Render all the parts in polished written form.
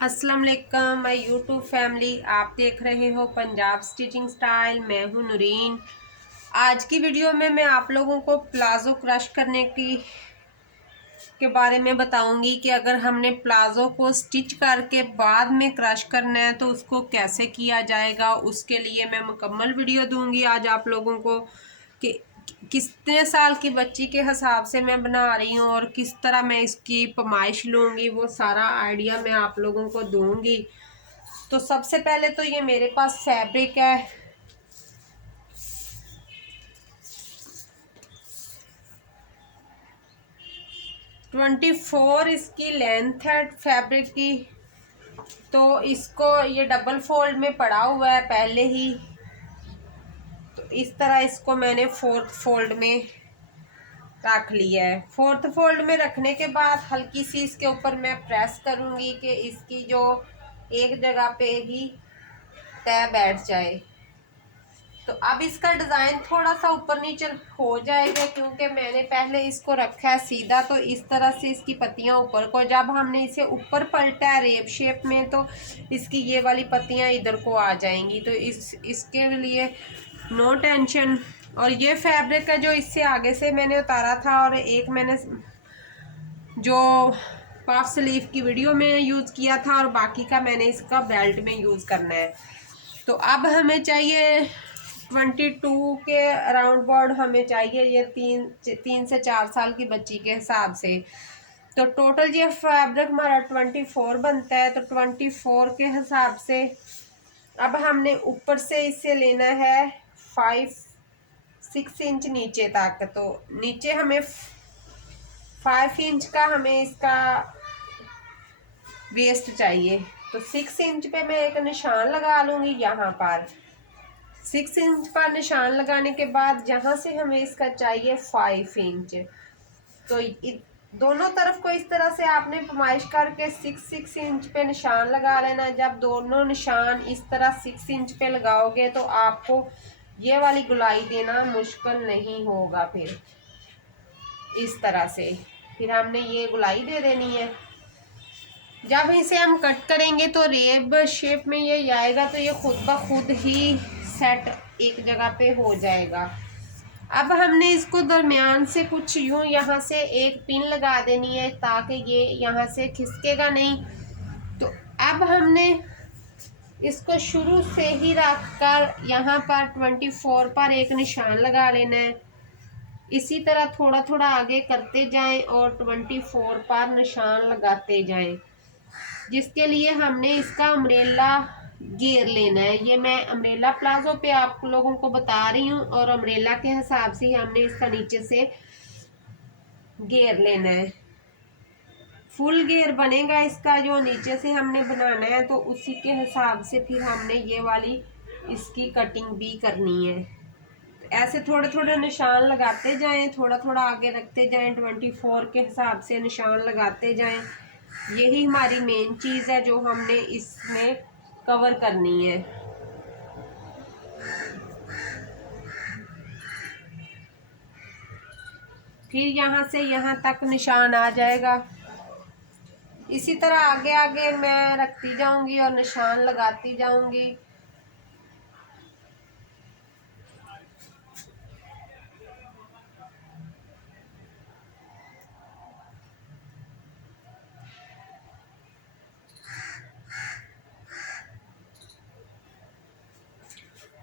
अस्सलाम वालेकुम my YouTube family. आप देख रहे हो पंजाब स्टिचिंग स्टाइल। मैं हूं नूरीन। आज की वीडियो में मैं आप लोगों को प्लाज़ो क्रश करने के बारे में बताऊंगी कि अगर हमने प्लाज़ो को स्टिच करके बाद में क्रश करना है तो उसको कैसे किया जाएगा। उसके लिए मैं मुकम्मल वीडियो दूंगी आज आप लोगों को कि कितने साल की बच्ची के हिसाब से मैं बना रही हूँ और किस तरह मैं इसकी पैमाइश लूँगी, वो सारा आइडिया मैं आप लोगों को दूंगी। तो सबसे पहले तो ये मेरे पास फैब्रिक है। 24 इसकी लेंथ है फैब्रिक की। तो इसको ये डबल फोल्ड में पड़ा हुआ है पहले ही। तो इस तरह इसको मैंने फोर्थ फोल्ड में रख लिया है। फोर्थ फोल्ड में रखने के बाद हल्की सी इसके ऊपर मैं प्रेस करूंगी कि इसकी जो एक जगह पे ही तय बैठ जाए। तो अब इसका डिज़ाइन थोड़ा सा ऊपर नीचे हो जाएगा क्योंकि मैंने पहले इसको रखा है सीधा। तो इस तरह से इसकी पत्तियां ऊपर को, जब हमने इसे ऊपर पलटा है रेप शेप में तो इसकी ये वाली पत्तियां इधर को आ जाएंगी। तो इसके लिए नो टेंशन। और ये फैब्रिक है जो इससे आगे से मैंने उतारा था और एक मैंने जो पफ स्लीव की वीडियो में यूज़ किया था और बाकी का मैंने इसका बेल्ट में यूज़ करना है। तो अब हमें चाहिए 22 के अराउंड बर्ड हमें चाहिए, ये 3 से 4 साल की बच्ची के हिसाब से। तो टोटल ये फैब्रिक हमारा 24 बनता है। तो 24 के हिसाब से अब हमने ऊपर से इसे लेना है 5-6 इंच नीचे तक। तो नीचे हमें 5 इंच का हमें इसका वेस्ट चाहिए। तो 6 इंच पे मैं एक निशान लगा लूँगी यहाँ पर। 6 इंच पर निशान लगाने के बाद जहाँ से हमें इसका चाहिए 5 इंच। तो दोनों तरफ को इस तरह से आपने पैमाइश करके 6 इंच पे निशान लगा लेना। जब दोनों निशान इस तरह 6 इंच पे लगाओगे तो आपको ये वाली गुलाई देना मुश्किल नहीं होगा। फिर इस तरह से फिर हमने ये गुलाई दे देनी है। जब इसे हम कट करेंगे तो रेब शेप में ये आएगा। तो ये खुद ब खुद ही सेट एक जगह पे हो जाएगा। अब हमने इसको दरमियान से कुछ यूं यहाँ से एक पिन लगा देनी है ताकि ये यहाँ से खिसकेगा नहीं। तो अब हमने इसको शुरू से ही रख कर यहाँ पर 24 पर एक निशान लगा लेना है। इसी तरह थोड़ा थोड़ा आगे करते जाएं और 24 पर निशान लगाते जाएं, जिसके लिए हमने इसका अम्ब्रेला घेर लेना है। ये मैं अम्ब्रेला प्लाजो पे आप लोगों को बता रही हूँ और अम्ब्रेला के हिसाब से ही हमने इसका नीचे से घेर लेना है। फुल घेर बनेगा इसका जो नीचे से हमने बनाना है। तो उसी के हिसाब से फिर हमने ये वाली इसकी कटिंग भी करनी है। ऐसे थोड़े थोड़े निशान लगाते जाएं, थोड़ा थोड़ा आगे रखते जाएं, 24 के हिसाब से निशान लगाते जाएं। यही हमारी मेन चीज़ है जो हमने इसमें कवर करनी है। फिर यहाँ से यहाँ तक निशान आ जाएगा। इसी तरह आगे आगे मैं रखती जाऊंगी और निशान लगाती जाऊंगी।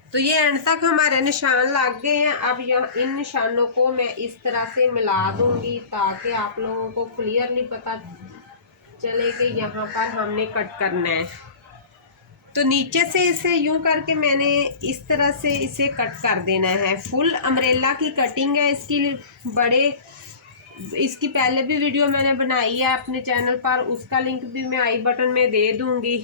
तो ये एंड तक हमारे निशान लग गए हैं। अब यहाँ इन निशानों को मैं इस तरह से मिला दूंगी ताकि आप लोगों को क्लियरली पता चले कि यहाँ पर हमने कट करना है। तो नीचे से इसे यूं करके मैंने इस तरह से इसे कट कर देना है। फुल अम्ब्रेला की कटिंग है इसकी। बड़े इसकी पहले भी वीडियो मैंने बनाई है अपने चैनल पर, उसका लिंक भी मैं आई बटन में दे दूंगी।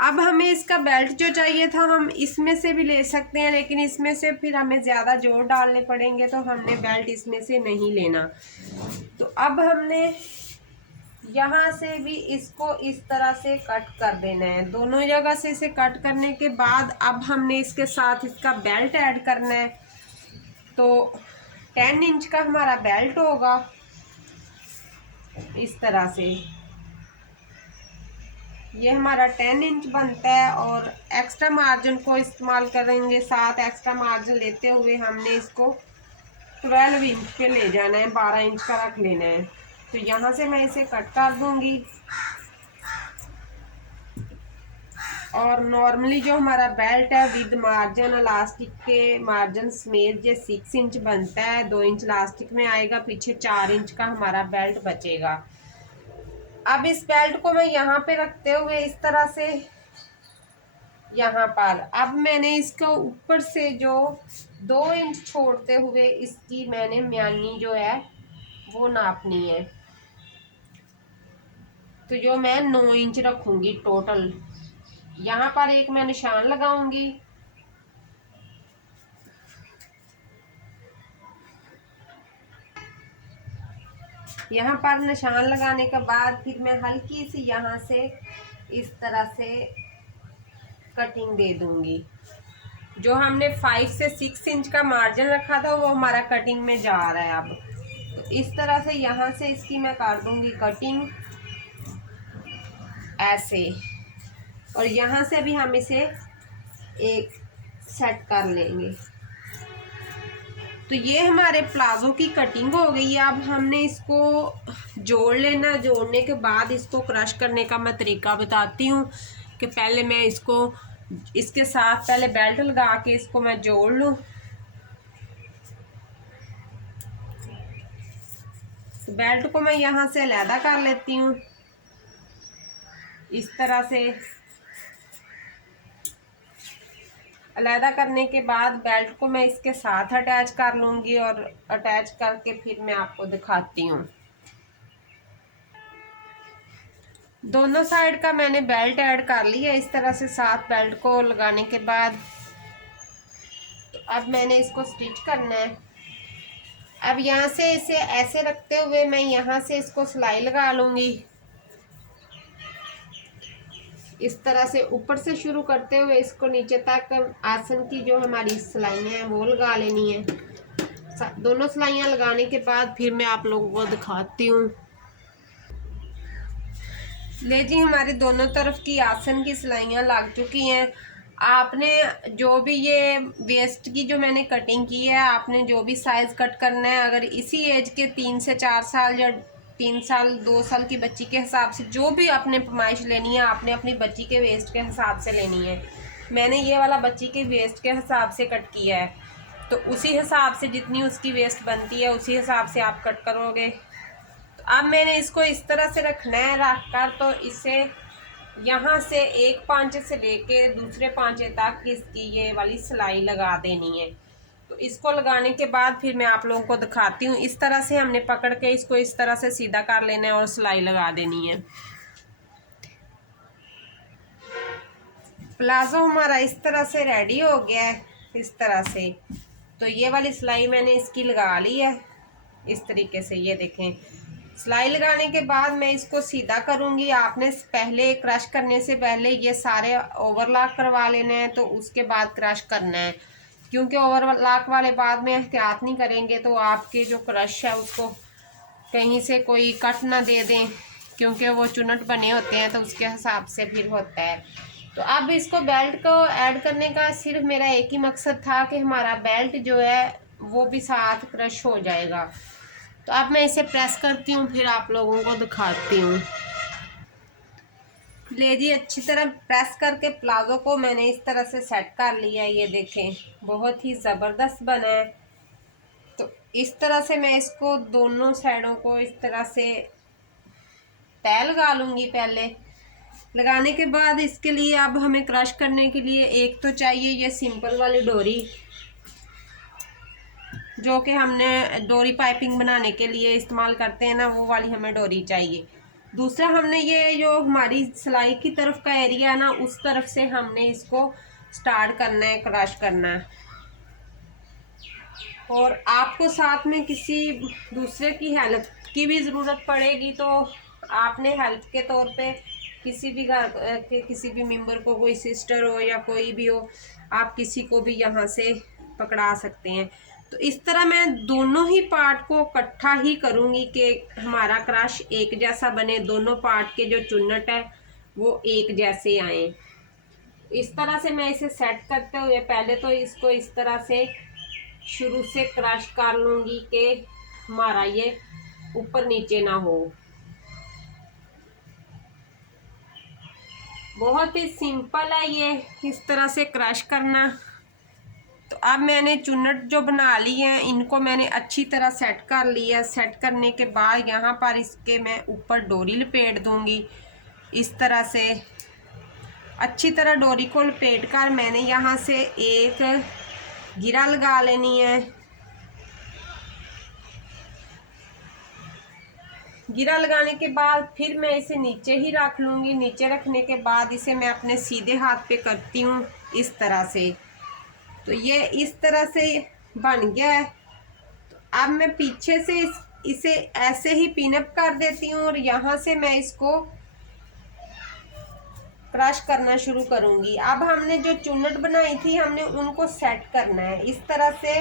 अब हमें इसका बेल्ट जो चाहिए था हम इसमें से भी ले सकते हैं, लेकिन इसमें से फिर हमें ज़्यादा जोर डालने पड़ेंगे तो हमने बेल्ट इसमें से नहीं लेना। तो अब हमने यहाँ से भी इसको इस तरह से कट कर देना है। दोनों जगह से इसे कट करने के बाद अब हमने इसके साथ इसका बेल्ट ऐड करना है। तो 10 इंच का हमारा बेल्ट होगा इस तरह से। ये हमारा 10 इंच बनता है और एक्स्ट्रा मार्जिन को इस्तेमाल करेंगे। 7 एक्स्ट्रा मार्जिन लेते हुए हमने इसको 12 इंच पे ले जाना है, 12 इंच का रख लेना है। तो यहाँ से मैं इसे कट कर दूंगी। और नॉर्मली जो हमारा बेल्ट है विद मार्जिन, इलास्टिक के मार्जिन समेत, ये 6 इंच बनता है। 2 इंच इलास्टिक में आएगा, पीछे 4 इंच का हमारा बेल्ट बचेगा। अब इस बेल्ट को मैं यहाँ पे रखते हुए इस तरह से यहाँ पर, अब मैंने इसका ऊपर से जो 2 इंच छोड़ते हुए इसकी मैंने म्यानी जो है वो नापनी है। तो जो मैं 9 इंच रखूंगी टोटल। यहाँ पर एक मैं निशान लगाऊंगी। यहाँ पर निशान लगाने के बाद फिर मैं हल्की सी यहाँ से इस तरह से कटिंग दे दूंगी। जो हमने 5 से 6 इंच का मार्जिन रखा था वो हमारा कटिंग में जा रहा है। अब तो इस तरह से यहाँ से इसकी मैं कर दूंगी कटिंग ऐसे। और यहाँ से भी हम इसे एक सेट कर लेंगे। तो ये हमारे प्लाजो की कटिंग हो गई है। अब हमने इसको जोड़ लेना। जोड़ने के बाद इसको क्रश करने का मैं तरीका बताती हूँ कि पहले मैं इसको इसके साथ पहले बेल्ट लगा के इसको मैं जोड़ लूँ। बेल्ट को मैं यहाँ से अलहदा कर लेती हूँ इस तरह से। अलहदा करने के बाद बेल्ट को मैं इसके साथ अटैच कर लूँगी और अटैच करके फिर मैं आपको दिखाती हूँ। दोनों साइड का मैंने बेल्ट ऐड कर लिया इस तरह से साथ बेल्ट को लगाने के बाद। तो अब मैंने इसको स्टिच करना है। अब यहाँ से इसे ऐसे रखते हुए मैं यहाँ से इसको सिलाई लगा लूँगी इस तरह से। ऊपर से शुरू करते हुए इसको नीचे तक आसन की जो हमारी सिलाइयाँ हैं वो लगा लेनी है। दोनों सिलाइयाँ लगाने के बाद फिर मैं आप लोगों को दिखाती हूँ। ले जी, हमारी दोनों तरफ की आसन की सिलाइयाँ लग चुकी हैं। आपने जो भी ये वेस्ट की जो मैंने कटिंग की है, आपने जो भी साइज़ कट करना है, अगर इसी एज के 3 से 4 साल या 3 साल 2 साल की बच्ची के हिसाब से जो भी आपने फरमाइश लेनी है, आपने अपनी बच्ची के वेस्ट के हिसाब से लेनी है। मैंने ये वाला बच्ची के वेस्ट के हिसाब से कट किया है, तो उसी हिसाब से जितनी उसकी वेस्ट बनती है उसी हिसाब से आप कट करोगे। तो अब मैंने इसको इस तरह से रखना है। रख कर तो इसे यहाँ से एक पांचे से लेके दूसरे पांचे तक इसकी ये वाली सिलाई लगा देनी है। तो इसको लगाने के बाद फिर मैं आप लोगों को दिखाती हूँ। इस तरह से हमने पकड़ के इसको इस तरह से सीधा कर लेना है और सिलाई लगा देनी है। प्लाजो हमारा इस तरह से रेडी हो गया है इस तरह से। तो ये वाली सिलाई मैंने इसकी लगा ली है इस तरीके से। ये देखें, सिलाई लगाने के बाद मैं इसको सीधा करूँगी। आपने पहले क्रश करने से पहले ये सारे ओवरलॉक करवा लेने हैं, तो उसके बाद क्रश करना है, क्योंकि ओवरलॉक वाले बाद में एहतियात नहीं करेंगे तो आपके जो क्रश है उसको कहीं से कोई कट ना दे दें, क्योंकि वो चुनट बने होते हैं तो उसके हिसाब से फिर होता है। तो अब इसको बेल्ट को ऐड करने का सिर्फ मेरा एक ही मकसद था कि हमारा बेल्ट जो है वो भी साथ क्रश हो जाएगा। तो अब मैं इसे प्रेस करती हूँ, फिर आप लोगों को दिखाती हूँ। ले जी, अच्छी तरह प्रेस करके प्लाजो को मैंने इस तरह से सेट कर लिया है। ये देखें, बहुत ही ज़बरदस्त बना है। तो इस तरह से मैं इसको दोनों साइडों को इस तरह से तय लगा लूँगी। पहले लगाने के बाद इसके लिए अब हमें क्रश करने के लिए एक तो चाहिए ये सिंपल वाली डोरी, जो कि हमने डोरी पाइपिंग बनाने के लिए इस्तेमाल करते हैं ना, वो वाली हमें डोरी चाहिए। दूसरा, हमने ये जो हमारी सिलाई की तरफ का एरिया है ना, उस तरफ से हमने इसको स्टार्ट करना है, क्रश करना है। और आपको साथ में किसी दूसरे की हेल्प की भी ज़रूरत पड़ेगी तो आपने हेल्प के तौर पे किसी भी घर के किसी भी मेंबर को, कोई सिस्टर हो या कोई भी हो, आप किसी को भी यहाँ से पकड़ा सकते हैं। तो इस तरह मैं दोनों ही पार्ट को इकट्ठा ही करूँगी कि हमारा क्रश एक जैसा बने। दोनों पार्ट के जो चुन्नट है वो एक जैसे आए। इस तरह से मैं इसे सेट करते हुए पहले तो इसको इस तरह से शुरू से क्रश कर लूँगी कि हमारा ये ऊपर नीचे ना हो। बहुत ही सिंपल है ये इस तरह से क्रश करना। तो अब मैंने चुन्नट जो बना ली है इनको मैंने अच्छी तरह सेट कर लिया। सेट करने के बाद यहाँ पर इसके मैं ऊपर डोरी लपेट दूँगी। इस तरह से अच्छी तरह डोरी को लपेट कर मैंने यहाँ से एक गिरा लगा लेनी है। गिरा लगाने के बाद फिर मैं इसे नीचे ही रख लूँगी। नीचे रखने के बाद इसे मैं अपने सीधे हाथ पे करती हूँ इस तरह से। तो ये इस तरह से बन गया है। तो अब मैं पीछे से इसे ऐसे ही पिनअप कर देती हूँ और यहाँ से मैं इसको क्रश करना शुरू करूँगी। अब हमने जो चुन्नट बनाई थी हमने उनको सेट करना है इस तरह से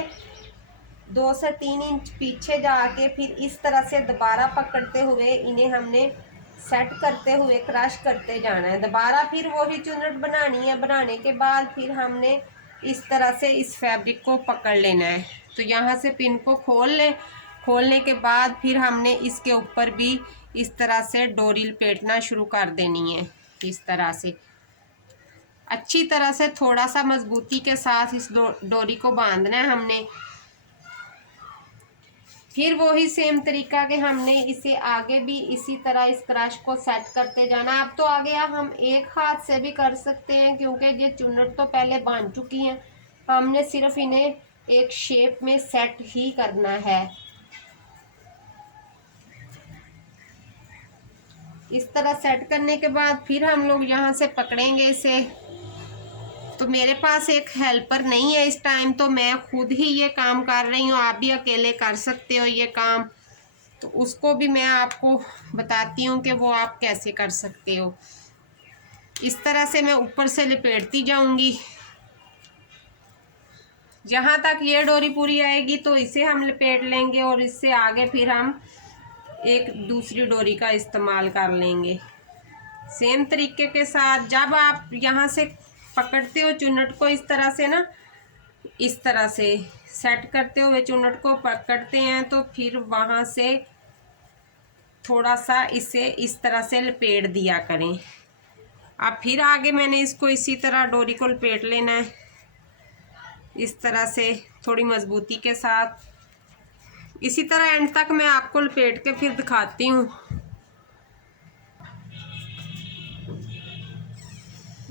2 से 3 इंच पीछे जाके फिर इस तरह से दोबारा पकड़ते हुए इन्हें हमने सेट करते हुए क्रश करते जाना है। दोबारा फिर वही चुन्नट बनानी है। बनाने के बाद फिर हमने इस तरह से इस फैब्रिक को पकड़ लेना है। तो यहाँ से पिन को खोल लें। खोलने के बाद फिर हमने इसके ऊपर भी इस तरह से डोरी लपेटना शुरू कर देनी है। इस तरह से अच्छी तरह से थोड़ा सा मजबूती के साथ इस डोरी को बांधना है हमने। फिर वही सेम तरीका के हमने इसे आगे भी इसी तरह इस क्रश को सेट करते जाना। अब तो आगे हम एक हाथ से भी कर सकते हैं क्योंकि ये चुन्नट तो पहले बांध चुकी हैं। हमने सिर्फ इन्हें एक शेप में सेट ही करना है। इस तरह सेट करने के बाद फिर हम लोग यहाँ से पकड़ेंगे इसे। तो मेरे पास एक हेल्पर नहीं है इस टाइम, तो मैं खुद ही ये काम कर रही हूँ। आप भी अकेले कर सकते हो ये काम। तो उसको भी मैं आपको बताती हूँ कि वो आप कैसे कर सकते हो। इस तरह से मैं ऊपर से लपेटती जाऊँगी। जहाँ तक ये डोरी पूरी आएगी तो इसे हम लपेट लेंगे और इससे आगे फिर हम एक दूसरी डोरी का इस्तेमाल कर लेंगे। सेम तरीके के साथ जब आप यहाँ से पकड़ते हो चुन्नट को इस तरह से ना, इस तरह से सेट करते हुए चुन्नट को पकड़ते हैं तो फिर वहाँ से थोड़ा सा इसे इस तरह से लपेट दिया करें। अब फिर आगे मैंने इसको इसी तरह डोरी को लपेट लेना है इस तरह से थोड़ी मजबूती के साथ। इसी तरह एंड तक मैं आपको लपेट के फिर दिखाती हूँ।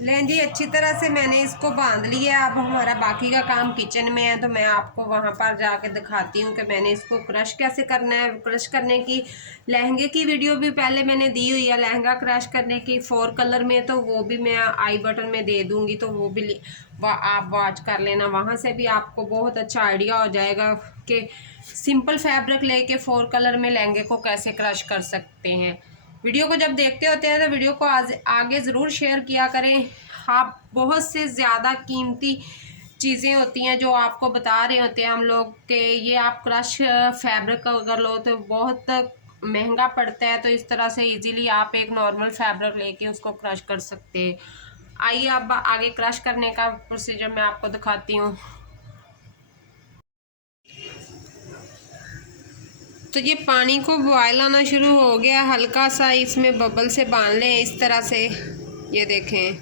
लें जी, अच्छी तरह से मैंने इसको बांध लिया। अब हमारा बाकी का काम किचन में है तो मैं आपको वहाँ पर जाके दिखाती हूँ कि मैंने इसको क्रश कैसे करना है। क्रश करने की लहंगे की वीडियो भी पहले मैंने दी हुई है, लहंगा क्रश करने की 4 कलर में, तो वो भी मैं आई बटन में दे दूँगी, तो वो भी आप वॉच कर लेना। वहाँ से भी आपको बहुत अच्छा आइडिया हो जाएगा कि सिंपल फैब्रिक लेके 4 कलर में लहंगे को कैसे क्रश कर सकते हैं। वीडियो को जब देखते होते हैं तो वीडियो को आगे ज़रूर शेयर किया करें। आप बहुत से ज़्यादा कीमती चीज़ें होती हैं जो आपको बता रहे होते हैं हम लोग कि ये आप क्रश फैब्रिक अगर लो तो बहुत महंगा पड़ता है। तो इस तरह से इजीली आप एक नॉर्मल फैब्रिक लेके उसको क्रश कर सकते हैं। आइए अब आगे क्रश करने का प्रोसीजर मैं आपको दिखाती हूँ। तो ये पानी को बॉयल आना शुरू हो गया, हल्का सा इसमें बबल से बांध लें इस तरह से, ये देखें।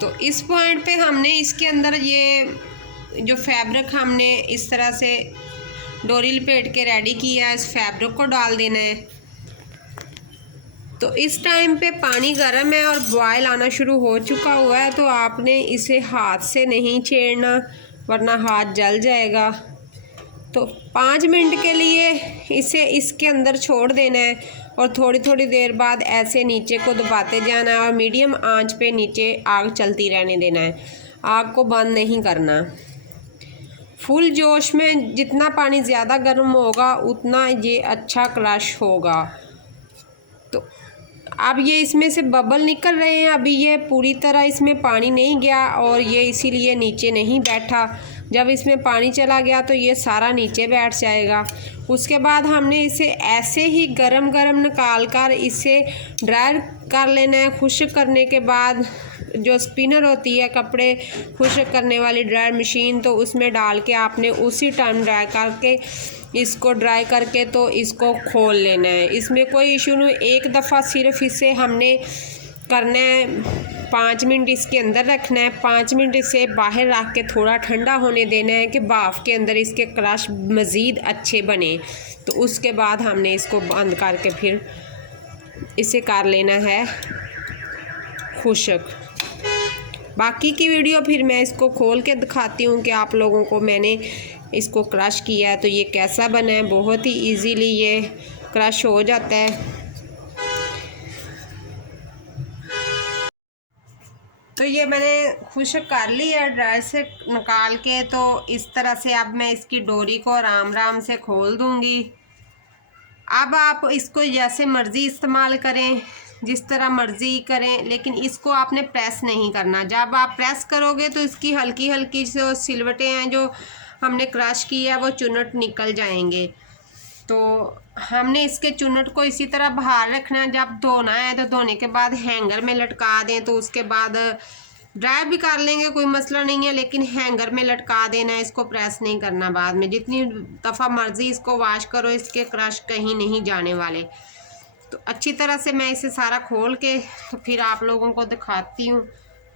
तो इस पॉइंट पे हमने इसके अंदर ये जो फैब्रिक हमने इस तरह से डोरी लपेट के रेडी किया है, इस फैब्रिक को डाल देना है। तो इस टाइम पे पानी गर्म है और बॉयल आना शुरू हो चुका हुआ है, तो आपने इसे हाथ से नहीं छेड़ना वरना हाथ जल जाएगा। तो 5 मिनट के लिए इसे इसके अंदर छोड़ देना है और थोड़ी थोड़ी देर बाद ऐसे नीचे को दबाते जाना है और मीडियम आंच पे नीचे आग चलती रहने देना है। आग को बंद नहीं करना। फुल जोश में जितना पानी ज़्यादा गर्म होगा उतना ये अच्छा क्रश होगा। तो अब ये इसमें से बबल निकल रहे हैं, अभी ये पूरी तरह इसमें पानी नहीं गया और ये इसीलिए नीचे नहीं बैठा। जब इसमें पानी चला गया तो ये सारा नीचे बैठ जाएगा। उसके बाद हमने इसे ऐसे ही गरम गरम निकाल कर इसे ड्राई कर लेना है। खुश्क करने के बाद जो स्पिनर होती है कपड़े खुश्क करने वाली ड्रायर मशीन, तो उसमें डाल के आपने उसी टाइम ड्राई करके इसको ड्राई करके तो इसको खोल लेना है। इसमें कोई इशू नहीं, एक दफ़ा सिर्फ इसे हमने करना है, 5 मिनट इसके अंदर रखना है, 5 मिनट इसे बाहर रख के थोड़ा ठंडा होने देना है कि भाफ़ के अंदर इसके क्रश मज़ीद अच्छे बने। तो उसके बाद हमने इसको बंद करके फिर इसे कर लेना है खुश्क। बाकी की वीडियो फिर मैं इसको खोल के दिखाती हूँ कि आप लोगों को मैंने इसको क्रश किया है तो ये कैसा बना है। बहुत ही इजीली ये क्रश हो जाता है। तो ये मैंने खुश्क कर ली है ड्रायर से निकाल के। तो इस तरह से अब मैं इसकी डोरी को आराम आराम से खोल दूँगी। अब आप इसको जैसे मर्ज़ी इस्तेमाल करें, जिस तरह मर्ज़ी करें, लेकिन इसको आपने प्रेस नहीं करना। जब आप प्रेस करोगे तो इसकी हल्की हल्की जो सिलवटें हैं जो हमने क्रश की है वो चुनट निकल जाएंगे। तो हमने इसके चुनट को इसी तरह बाहर रखना है। जब धोना है तो धोने के बाद हैंगर में लटका दें, तो उसके बाद ड्राई भी कर लेंगे, कोई मसला नहीं है, लेकिन हैंगर में लटका देना है, इसको प्रेस नहीं करना। बाद में जितनी दफ़ा मर्ज़ी इसको वॉश करो, इसके क्रश कहीं नहीं जाने वाले। तो अच्छी तरह से मैं इसे सारा खोल के तो फिर आप लोगों को दिखाती हूँ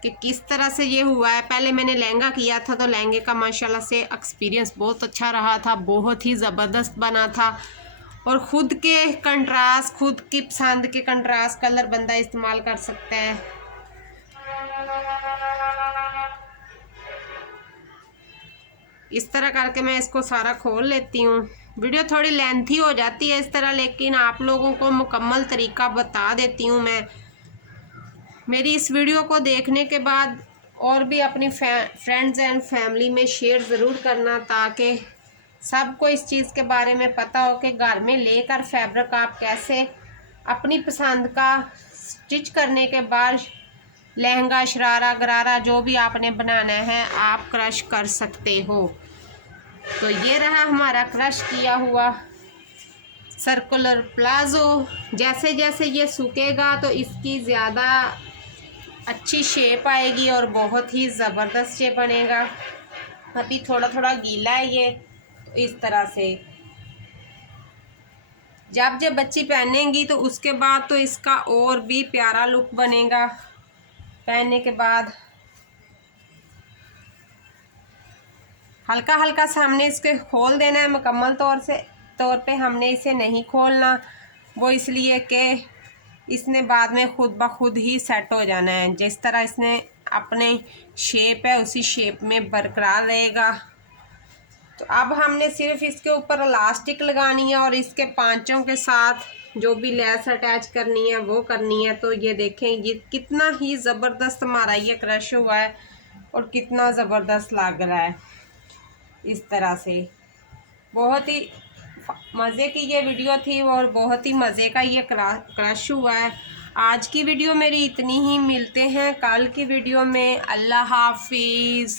कि किस तरह से ये हुआ है। पहले मैंने लहंगा किया था तो लहंगे का माशाल्लाह से एक्सपीरियंस बहुत अच्छा रहा था, बहुत ही ज़बरदस्त बना था। और ख़ुद के कंट्रास्ट, खुद की पसंद के कंट्रास्ट कलर बंदा इस्तेमाल कर सकता है। इस तरह करके मैं इसको सारा खोल लेती हूँ। वीडियो थोड़ी लेंथी हो जाती है इस तरह, लेकिन आप लोगों को मुकम्मल तरीका बता देती हूँ मैं। मेरी इस वीडियो को देखने के बाद और भी अपनी फ्रेंड्स एंड फैमिली में शेयर ज़रूर करना, ताकि सबको इस चीज़ के बारे में पता हो कि घर में लेकर फैब्रिक आप कैसे अपनी पसंद का स्टिच करने के बाद लहंगा, शरारा, गरारा जो भी आपने बनाना है आप क्रश कर सकते हो। तो ये रहा हमारा क्रश किया हुआ सर्कुलर प्लाज़ो। जैसे जैसे ये सूखेगा तो इसकी ज़्यादा अच्छी शेप आएगी और बहुत ही ज़बरदस्त शेप बनेगा। अभी थोड़ा थोड़ा गीला है ये, तो इस तरह से जब बच्ची पहनेंगी तो उसके बाद तो इसका और भी प्यारा लुक बनेगा। पहनने के बाद हल्का हल्का सा हमने इसके खोल देना है, मुकम्मल तौर पे हमने इसे नहीं खोलना। वो इसलिए कि इसने बाद में खुद ब खुद ही सेट हो जाना है। जिस तरह इसने अपने शेप है उसी शेप में बरकरार रहेगा। तो अब हमने सिर्फ इसके ऊपर इलास्टिक लगानी है और इसके पांचों के साथ जो भी लेस अटैच करनी है वो करनी है। तो ये देखें ये कितना ही ज़बरदस्त हमारा ये क्रश हुआ है और कितना ज़बरदस्त लग रहा है। इस तरह से बहुत ही मज़े की ये वीडियो थी और बहुत ही मज़े का ये क्रश हुआ है। आज की वीडियो मेरी इतनी ही, मिलते हैं कल की वीडियो में। अल्लाह हाफिज़।